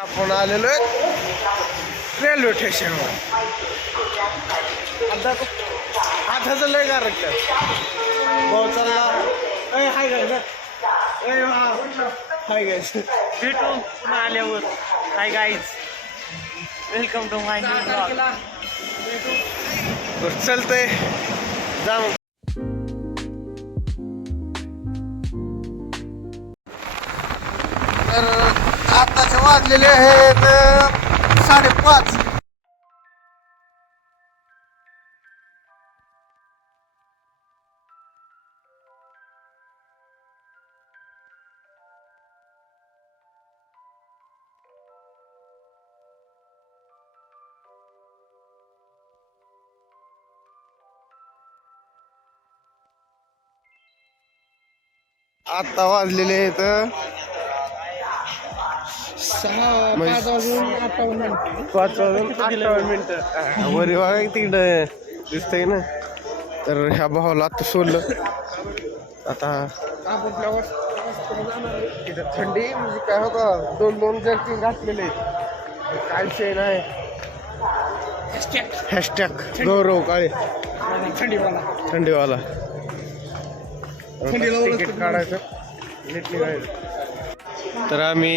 आपण आलेलो रेल्वे स्टेशनवर. आता लय गारट भाऊ चालला. हाय गाईज, हाय गाईज, भेटू आल्यावर. Hi guys, welcome to my new blog. चलतंय जा मग. तर आताचे वाजलेले आहेत 5:30. आता वाजलेले आहेत 5:58. वरी बघा तिकडं दिसतंय ना. तर ह्या भावाला आता सोडलं. आता तिथं थंडी म्हणजे काय होता, 2 जर्किंग घातलेले काय विषय नाही. हॅशटॅग गौरव काळे थंडीवाला. तिकीट काढायचं नीट निघायचं. तर आम्ही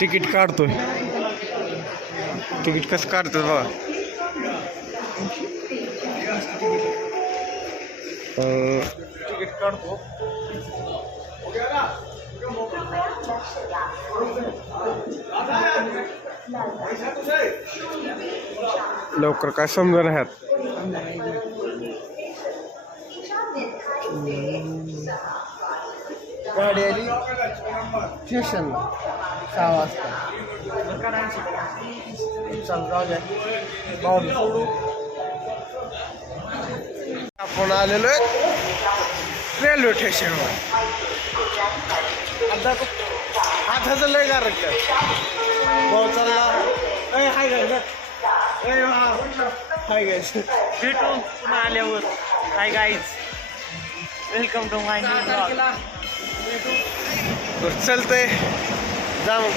तिकीट काढतोय. तिकीट कसं काढतो बघा. तिकीट काढतो. लवकर काय समजा नाही ह्यात. गाडी आली स्टेशनला 6 वाजता. चल जाऊ द्या भाऊ सोडू. आपण आलेलो रेल्वे स्टेशनवर. आता लय गारट भाऊ चालला. हाय गाईज, हाय गाईज, भेटू आल्यावर. Hi guys, welcome to my new blog. चलतंय जा मग.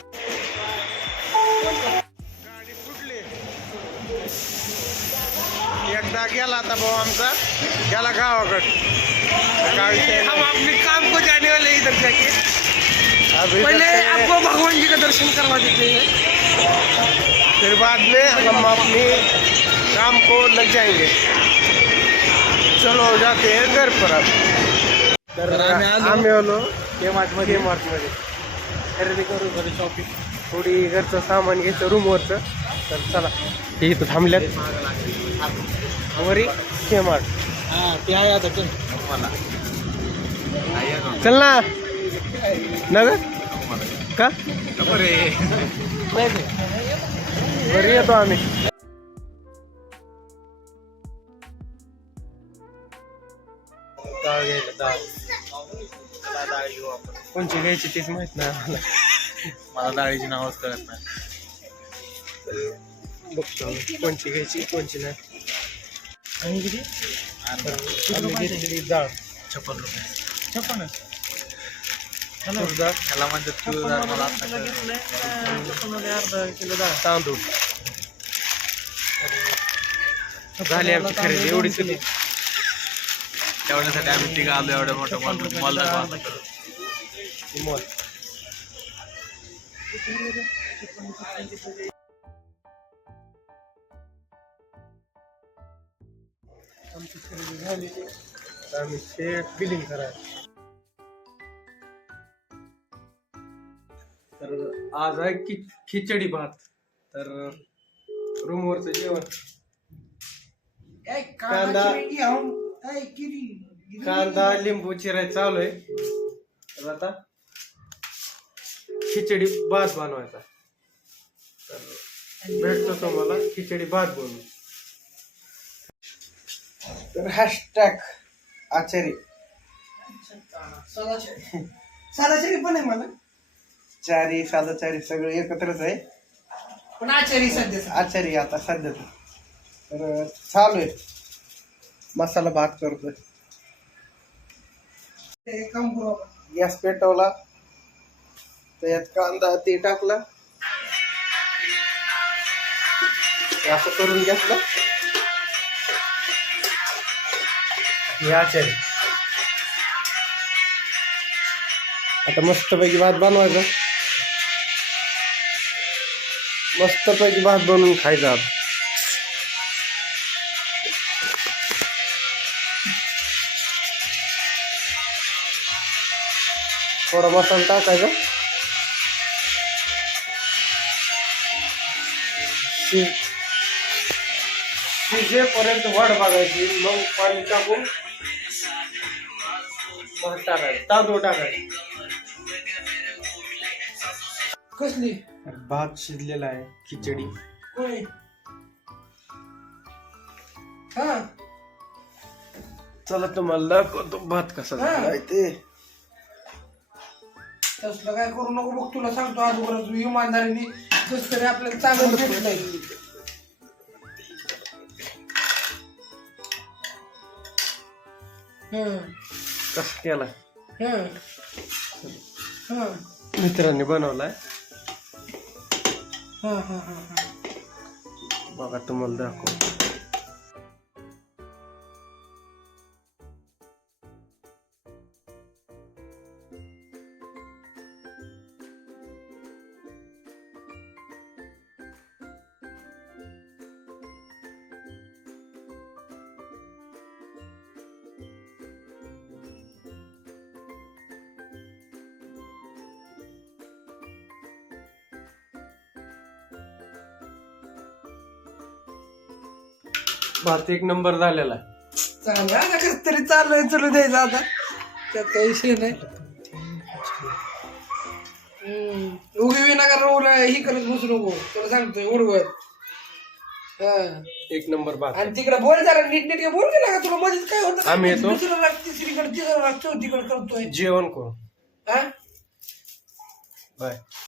गाडी फुटली. एकदा गेला आता भाऊ आमचा, गेला गावाकडे. हम अपने काम को जाने वाले इधर जाके पहले आपको भगवान जी का दर्शन करवा देते हैं, फिर बाद में हम अपने काम को लग जाएंगे. चलो जाते हैं घर पर. अब आम्ही आलो मार्टमध्ये खरेदी करू, घरी शॉपिंग, थोडी घरचं सामान घ्यायचं रूमवरचं. तर चला हे इथं थांबल्यात वरी के मार्ट. ते आहे आता चल ना ना ग का घरी येतो आम्ही. डाळ घ्यायला डाळ घेऊ आपण. कोणची घ्यायची तेच माहित नाही आम्हाला. मला डाळीची नावच कळत नाही. बघतो कोणची घ्यायची कोणची नाही. आणि किती आम्ही घेतलेली डाळ 56 रुपये. 56. त्याला म्हणतात अर्धा किलो डाळ, तांदूळ झाली आमची खरेदी. एवढीच होती. तेवढ्यासाठी आम्ही तिघं आलो एवढं मोठं मॉल. आमची खरेदी झाली. आम्ही शेट बिलिंग करायला. तर आज आहे खिचडी भात. तर रूमवरचं जेवण. कांदा लिंबू चिराय चालू आहे. तर आता खिचडी भात बनवायचा. तर भेटतो तुम्हाला खिचडी भात बनवून. तर हॅशटॅग आचारी साधाचारी पण आहे मला. चारी साधाचारी सगळं एकत्रच आहे. पण आचारी सध्या आचारी आता सध्या. तर चालू आहे मसाला भात करतोय. गॅस पेटवला. यात कांदा ते टाकला, असं करून घेतलं. हे आचारी आता मस्तपैकी भात बनवायचा, मस्तपैकी भात बनवून खायचा. आता थोडा मसाला टाकायचा, शिजेपर्यंत वाट बघायची, मग पाणी टाकून भात टाकायचं, तांदूळ टाकायचं. कसली भात शिजलेला आहे, खिचडी. होय हा चला तुम्हाला दाखवतो भात कसा झालाय ते. तसलं काय करू नको बघ, तुला सांगतो अगोदरच इमानदारीने कस तरी आपल्याला चांगलं भेटलंय. कसा केला हा मित्रांनी बनवलाय हा हा हा हा बघा, तुम्हाला दाखवतो. भात एक नंबर झालेला आहे. चांगलं आता कस तरी चाललंय, चलू द्यायचं आता, त्यात काही विषय नाही. उगी विनाकार रोल ही करत बसू नको, तुला सांगतोय उडवत. हा एक नंबर भात. आणि तिकडे बोल जरा नीट बोल की ना, तुला मध्येच काय होतं. आम्ही येतो. दुसरं राग तिसरीकडे, तिसरं राग चौथीकडे करतोय. जेवण करू. हा बाय.